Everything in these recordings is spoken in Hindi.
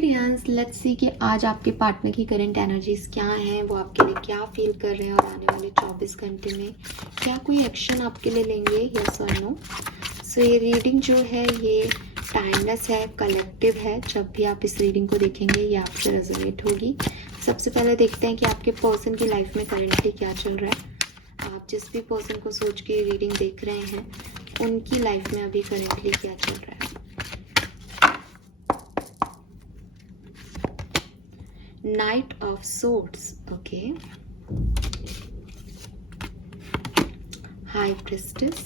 एक्वेरियंस, लेट्स सी कि आज आपके पार्टनर की करंट एनर्जीज क्या हैं, वो आपके लिए क्या फील कर रहे हैं और आने वाले 24 घंटे में क्या कोई एक्शन आपके लिए लेंगे, यस और नो। सो ये रीडिंग जो है ये टाइमलेस है, कलेक्टिव है। जब भी आप इस रीडिंग को देखेंगे ये आपसे रेजोनेट होगी। सबसे पहले देखते हैं कि आपके पर्सन की लाइफ में करेंटली क्या चल रहा है। आप जिस भी पर्सन को सोच के रीडिंग देख रहे हैं उनकी लाइफ में अभी करेंटली क्या चल रहा है। Knight of Swords, okay. High Priestess,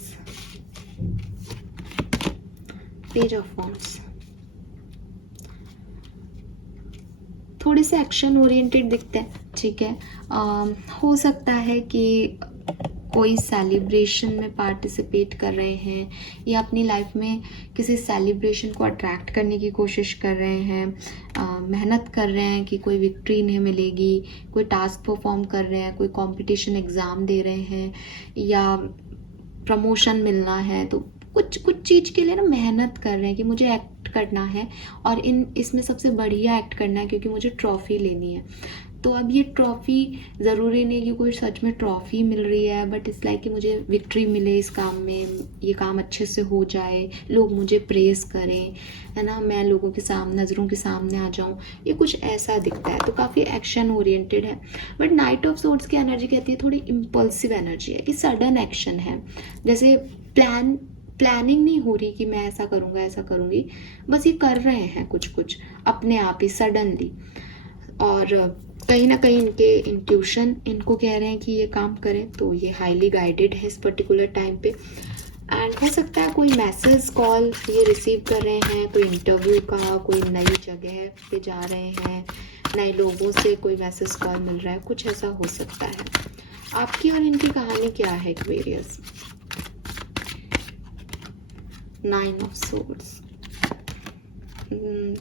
Page of Wands. थोड़े से एक्शन ओरिएंटेड दिखते हैं, ठीक है। हो सकता है कि कोई सेलिब्रेशन में पार्टिसिपेट कर रहे हैं या अपनी लाइफ में किसी सेलिब्रेशन को अट्रैक्ट करने की कोशिश कर रहे हैं, मेहनत कर रहे हैं कि कोई विक्ट्री इन्हें मिलेगी, कोई टास्क परफॉर्म कर रहे हैं, कोई कंपटीशन एग्ज़ाम दे रहे हैं या प्रमोशन मिलना है, तो कुछ चीज़ के लिए ना मेहनत कर रहे हैं कि मुझे एक्ट करना है और इसमें सबसे बढ़िया एक्ट करना है क्योंकि मुझे ट्रॉफ़ी लेनी है। तो अब ये ट्रॉफ़ी ज़रूरी नहीं कि कोई सच में ट्रॉफ़ी मिल रही है, बट इस लाइक कि मुझे विक्ट्री मिले इस काम में, ये काम अच्छे से हो जाए, लोग मुझे प्रेस करें, है ना, मैं लोगों के सामने, नज़रों के सामने आ जाऊं, ये कुछ ऐसा दिखता है। तो काफ़ी एक्शन ओरिएंटेड है। बट नाइट ऑफ सोर्ड्स की एनर्जी कहती है थोड़ी इम्पल्सिव एनर्जी है कि सडन एक्शन है, जैसे प्लानिंग नहीं हो रही कि मैं ऐसा करूँगा ऐसा करूँगी, बस ये कर रहे हैं कुछ अपने आप ही सडनली। और कहीं ना कहीं इनके इंट्यूशन इनको कह रहे हैं कि ये काम करें, तो ये हाईली गाइडेड है इस पर्टिकुलर टाइम पे। एंड हो सकता है कोई मैसेज कॉल ये रिसीव कर रहे हैं, कोई इंटरव्यू का, कोई नई जगह पे जा रहे हैं, नए लोगों से कोई मैसेज कॉल मिल रहा है, कुछ ऐसा हो सकता है। आपकी और इनकी कहानी क्या है Aquarius? 9 of swords,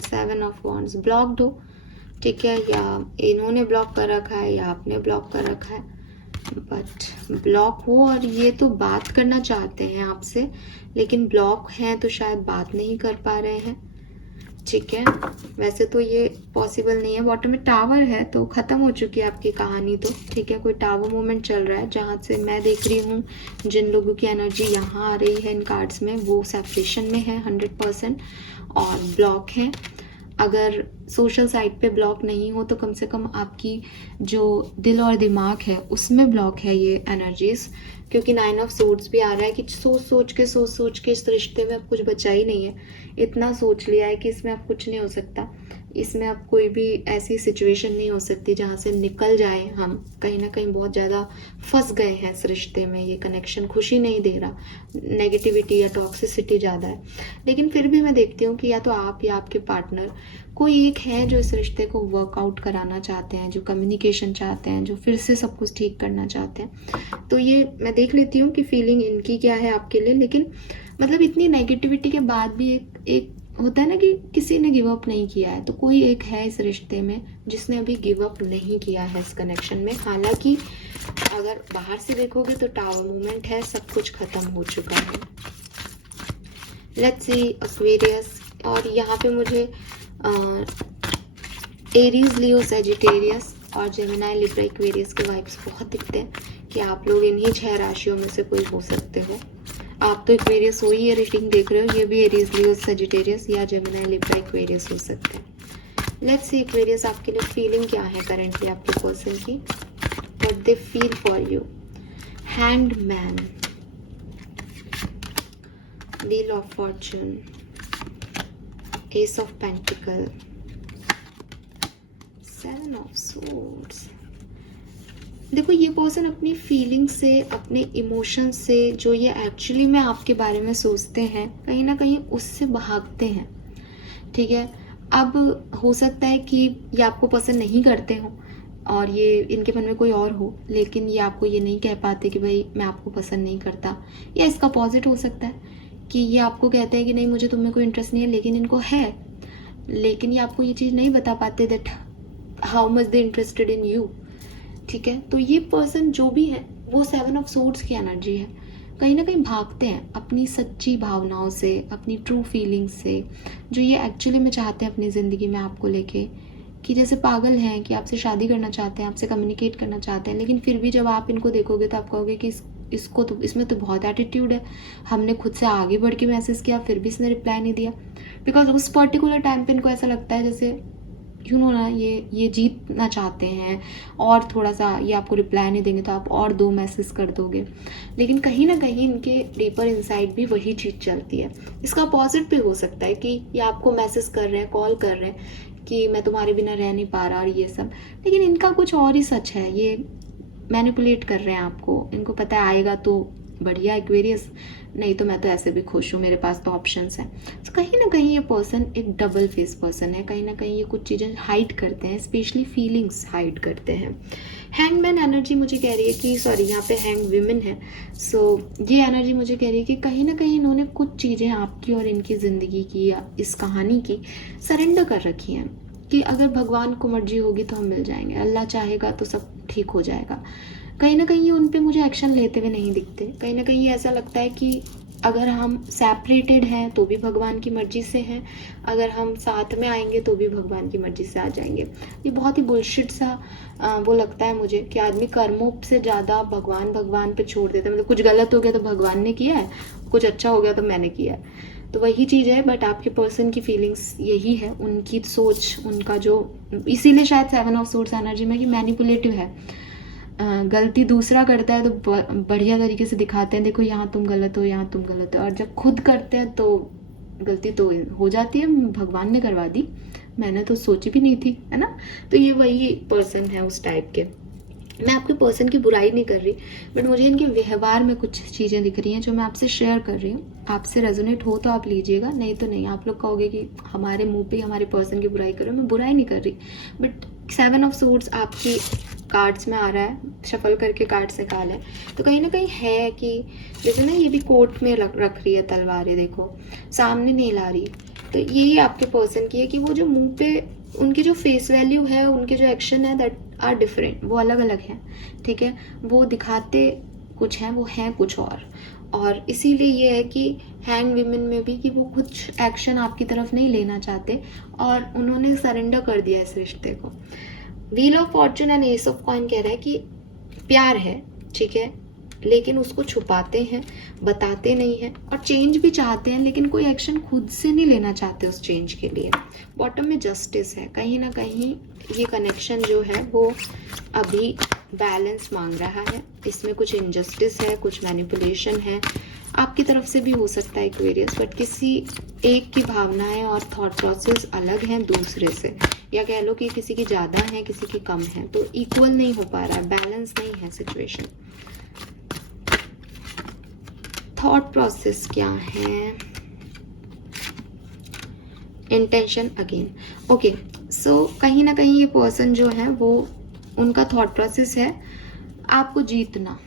7 of wands, blocked हो, ठीक है, या इन्होंने ब्लॉक कर रखा है या आपने ब्लॉक कर रखा है, बट ब्लॉक हो और ये तो बात करना चाहते हैं आपसे, लेकिन ब्लॉक हैं तो शायद बात नहीं कर पा रहे हैं, ठीक है। वैसे तो ये पॉसिबल नहीं है। बॉटम में टावर है तो ख़त्म हो चुकी है आपकी कहानी तो, ठीक है। कोई टावर मूवमेंट चल रहा है जहाँ से मैं देख रही हूँ जिन लोगों की एनर्जी यहाँ आ रही है इन कार्ड्स में वो सेपरेशन में है 100% और ब्लॉक है। अगर सोशल साइट पे ब्लॉक नहीं हो तो कम से कम आपकी जो दिल और दिमाग है उसमें ब्लॉक है ये एनर्जीज, क्योंकि 9 ऑफ सोर्ड्स भी आ रहा है कि सोच के इस रिश्ते में अब कुछ बचा ही नहीं है, इतना सोच लिया है कि इसमें अब कुछ नहीं हो सकता, इसमें अब कोई भी ऐसी सिचुएशन नहीं हो सकती जहाँ से निकल जाए हम। कहीं ना कहीं बहुत ज़्यादा फंस गए हैं इस रिश्ते में, ये कनेक्शन खुशी नहीं दे रहा, नेगेटिविटी या टॉक्सिसिटी ज़्यादा है। लेकिन फिर भी मैं देखती हूँ कि या तो आप या आपके पार्टनर कोई एक है जो इस रिश्ते को वर्कआउट कराना चाहते हैं, जो कम्युनिकेशन चाहते हैं, जो फिर से सब कुछ ठीक करना चाहते हैं। तो ये मैं देख लेती हूँ कि फीलिंग इनकी क्या है आपके लिए। लेकिन मतलब इतनी नेगेटिविटी के बाद भी एक होता है ना कि किसी ने गिव अप नहीं किया है, तो कोई एक है इस रिश्ते में जिसने अभी गिव अप नहीं किया है इस कनेक्शन में। हालांकि अगर बाहर से देखोगे तो टावर मूवमेंट है, सब कुछ खत्म हो चुका है। लेट्स सी एक्वेरियस, और यहाँ पे मुझे एरीज, लियो, सजिटेरियस और जेमिनी, लिब्रा, एक्वेरियस के वाइब्स बहुत दिखते हैं कि आप लोग इन्हीं 6 राशियों में से कोई हो सकते हो। आप तो एक्वेरियस हो ही, ये रीडिंग देख रहे हो, ये भी एरीज, लियो, सजिटेरियस या जेमिनी, लिब्रा, एक्वेरियस हो सकते हैं। लेट्स सी एक्वेरियस, आपके लिए फीलिंग क्या है करेंटली आपके पर्सन की, what they feel for you. Hanged man, wheel of Fortune, S of pentacle, 7 of swords. देखो ये पर्सन अपनी फीलिंग से, अपने इमोशन से, जो ये एक्चुअली में आपके बारे में सोचते हैं, कहीं ना कहीं उससे भागते हैं, ठीक है। अब हो सकता है कि ये आपको पसंद नहीं करते हो और ये इनके मन में कोई और हो, लेकिन ये आपको ये नहीं कह पाते कि भाई मैं आपको पसंद नहीं करता, या इसका अपोजिट हो सकता है कि ये आपको कहते हैं कि नहीं मुझे तुम्हें कोई इंटरेस्ट नहीं है, लेकिन इनको है, लेकिन ये आपको ये चीज़ नहीं बता पाते that how much they interested in you, ठीक है। तो ये पर्सन जो भी है वो 7 ऑफ सोर्ड्स की एनर्जी है, कहीं ना कहीं भागते हैं अपनी सच्ची भावनाओं से, अपनी ट्रू फीलिंग्स से, जो ये एक्चुअली में चाहते हैं अपनी ज़िंदगी में आपको लेके, कि जैसे पागल हैं कि आपसे शादी करना चाहते हैं, आपसे कम्युनिकेट करना चाहते हैं, लेकिन फिर भी जब आप इनको देखोगे तो आप कहोगे कि इसको तो, इसमें तो बहुत एटीट्यूड है, हमने खुद से आगे बढ़ के मैसेज किया फिर भी इसने रिप्लाई नहीं दिया। बिकॉज उस पर्टिकुलर टाइम पे इनको ऐसा लगता है जैसे ना ये जीतना चाहते हैं, और थोड़ा सा ये आपको रिप्लाई नहीं देंगे तो आप और 2 मैसेज कर दोगे, लेकिन कहीं ना कहीं इनके डीपर इनसाइड भी वही चीज़ चलती है। इसका अपोजिट भी हो सकता है कि ये आपको मैसेज कर रहे हैं, कॉल कर रहे हैं कि मैं तुम्हारे बिना रह नहीं पा रहा और ये सब, लेकिन इनका कुछ और ही सच है। ये मैनिपुलेट कर रहे हैं आपको, इनको पता है आएगा तो बढ़िया एक्वेरियस, नहीं तो मैं तो ऐसे भी खुश हूँ, मेरे पास तो ऑप्शंस हैं। तो कहीं ना कहीं ये पर्सन एक डबल फेस पर्सन है, कहीं ना कहीं ये कुछ चीज़ें हाइड करते हैं, स्पेशली फीलिंग्स हाइड करते हैं। हैंगमैन एनर्जी मुझे कह रही है कि, सॉरी यहाँ पे हैंग विमेन है, सो ये एनर्जी मुझे कह रही है कि कहीं ना कहीं इन्होंने कुछ चीज़ें आपकी और इनकी ज़िंदगी की या इस कहानी की सरेंडर कर रखी हैं कि अगर भगवान को मर्जी होगी तो हम मिल जाएंगे, अल्लाह चाहेगा तो सब ठीक हो जाएगा। कहीं ना कहीं ये उन पे मुझे एक्शन लेते हुए नहीं दिखते। कहीं ना कहीं ऐसा लगता है कि अगर हम सेपरेटेड हैं तो भी भगवान की मर्जी से हैं, अगर हम साथ में आएंगे तो भी भगवान की मर्जी से आ जाएंगे। ये बहुत ही बुलशिट सा वो लगता है मुझे कि आदमी कर्मों से ज़्यादा भगवान पे छोड़ देता है। मतलब कुछ गलत हो गया तो भगवान ने किया है, कुछ अच्छा हो गया तो मैंने किया है, तो वही चीज़ है। बट आपके पर्सन की फीलिंग्स यही है, उनकी सोच, उनका जो, इसीलिए शायद 7 ऑफ सोर्स एनर्जी में कि मैनिपुलेटिव है। गलती दूसरा करता है तो बढ़िया तरीके से दिखाते हैं, देखो यहाँ तुम गलत हो, यहाँ तुम गलत हो, और जब खुद करते हैं तो गलती तो हो जाती है, भगवान ने करवा दी, मैंने तो सोची भी नहीं थी, है ना। तो ये वही पर्सन है उस टाइप के। मैं आपके पर्सन की बुराई नहीं कर रही, बट मुझे इनके व्यवहार में कुछ चीज़ें दिख रही हैं जो मैं आपसे शेयर कर रही हूँ। आपसे रेजोनेट हो तो आप लीजिएगा, नहीं तो नहीं। आप लोग कहोगे कि हमारे मुंह पे हमारे पर्सन की बुराई कर रहे हो, मैं बुराई नहीं कर रही, बट 7 ऑफ सोर्ड्स आपकी कार्ड्स में आ रहा है, शफल करके कार्ड्स निकाले तो कहीं ना कहीं है कि जैसे ना ये भी कोर्ट में रख रही है तलवारें, देखो सामने नहीं ला रही। तो यही आपके पर्सन की है कि वो जो मुंह पे उनकी जो फेस वैल्यू है, उनके जो एक्शन है दैट आर डिफरेंट, वो अलग अलग हैं, ठीक है। वो दिखाते कुछ हैं, वो हैं कुछ और इसीलिए ये है कि हैंग विमेन में भी कि वो कुछ एक्शन आपकी तरफ नहीं लेना चाहते और उन्होंने सरेंडर कर दिया इस रिश्ते को। Wheel of Fortune and S of coin कह रहा है कि प्यार है, ठीक है, लेकिन उसको छुपाते हैं, बताते नहीं हैं, और चेंज भी चाहते हैं लेकिन कोई एक्शन खुद से नहीं लेना चाहते उस चेंज के लिए। बॉटम में जस्टिस है, कहीं ना कहीं ये कनेक्शन जो है वो अभी बैलेंस मांग रहा है, इसमें कुछ इनजस्टिस है, कुछ मैनिपुलेशन है, आपकी तरफ से भी हो सकता है एक्वेरियस, बट किसी एक की भावनाएं और थॉट प्रोसेस अलग हैं दूसरे से, या कह लो कि किसी की ज़्यादा है किसी की कम है, तो इक्वल नहीं हो पा रहा है, बैलेंस नहीं है सिचुएशन। थॉट प्रोसेस क्या है, इंटेंशन अगेन, ओके। सो कहीं ना कहीं ये पर्सन जो है वो, उनका थॉट प्रोसेस है आपको जीतना,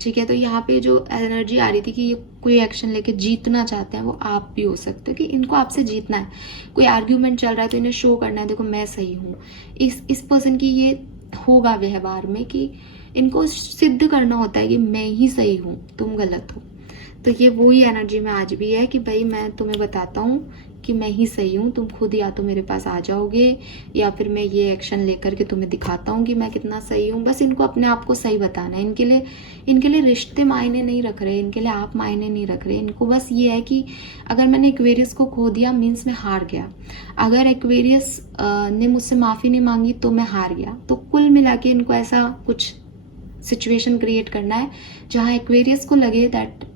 ठीक है। तो यहाँ पे जो एनर्जी आ रही थी कि ये कोई एक्शन लेके जीतना चाहते हैं, वो आप भी हो सकते हो कि इनको आपसे जीतना है। कोई आर्ग्यूमेंट चल रहा है तो इन्हें शो करना है, देखो मैं सही हूँ। इस पर्सन की ये होगा व्यवहार में कि इनको सिद्ध करना होता है कि मैं ही सही हूँ, तुम गलत हो। तो ये वही एनर्जी में आज भी है कि भाई मैं तुम्हें बताता हूँ कि मैं ही सही हूँ, तुम खुद या तो मेरे पास आ जाओगे या फिर मैं ये एक्शन लेकर के तुम्हें दिखाता हूँ कि मैं कितना सही हूँ। बस इनको अपने आप को सही बताना है। इनके लिए रिश्ते मायने नहीं रख रहे, इनके लिए आप मायने नहीं रख रहे। इनको बस ये है कि अगर मैंने एक्वेरियस को खो दिया मीन्स मैं हार गया, अगर एक्वेरियस ने मुझसे माफ़ी नहीं मांगी तो मैं हार गया। तो कुल मिला के इनको ऐसा कुछ सिचुएशन क्रिएट करना है जहाँ एक्वेरियस को लगे दैट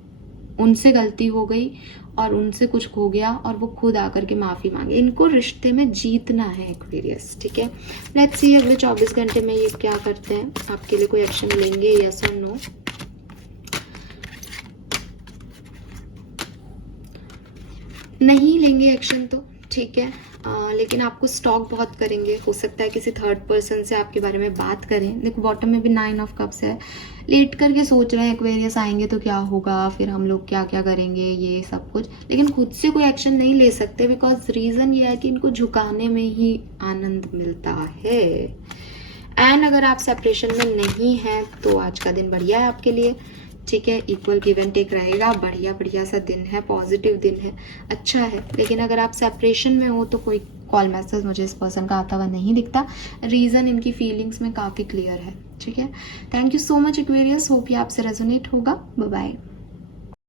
उनसे गलती हो गई और उनसे कुछ खो गया और वो खुद आकर के माफ़ी मांगे। इनको रिश्ते में जीतना है एक्वेरियस, ठीक है। लेट्स सी अगले 24 घंटे में ये क्या करते हैं, आपके लिए कोई एक्शन लेंगे, यस और नो। नहीं लेंगे एक्शन तो ठीक है, लेकिन आपको स्टॉक बहुत करेंगे। हो सकता है किसी थर्ड पर्सन से आपके बारे में बात करें। देखो बॉटम में भी 9 ऑफ कप्स है, लेट करके सोच रहे हैं एक्वेरियस आएंगे तो क्या होगा, फिर हम लोग क्या क्या करेंगे, ये सब कुछ, लेकिन खुद से कोई एक्शन नहीं ले सकते बिकॉज रीज़न ये है कि इनको झुकाने में ही आनंद मिलता है। एंड अगर आप सेपरेशन में नहीं हैं तो आज का दिन बढ़िया है आपके लिए, ठीक है, इक्वल गिव एंड टेक रहेगा, बढ़िया बढ़िया सा दिन है, पॉजिटिव दिन है, अच्छा है। लेकिन अगर आप सेपरेशन में हो तो कोई कॉल मैसेज मुझे इस पर्सन का आता हुआ नहीं दिखता। रीज़न इनकी फीलिंग्स में काफ़ी क्लियर है, ठीक है। Thank you so much Aquarius, hope ये आपसे रेजोनेट होगा। Bye bye.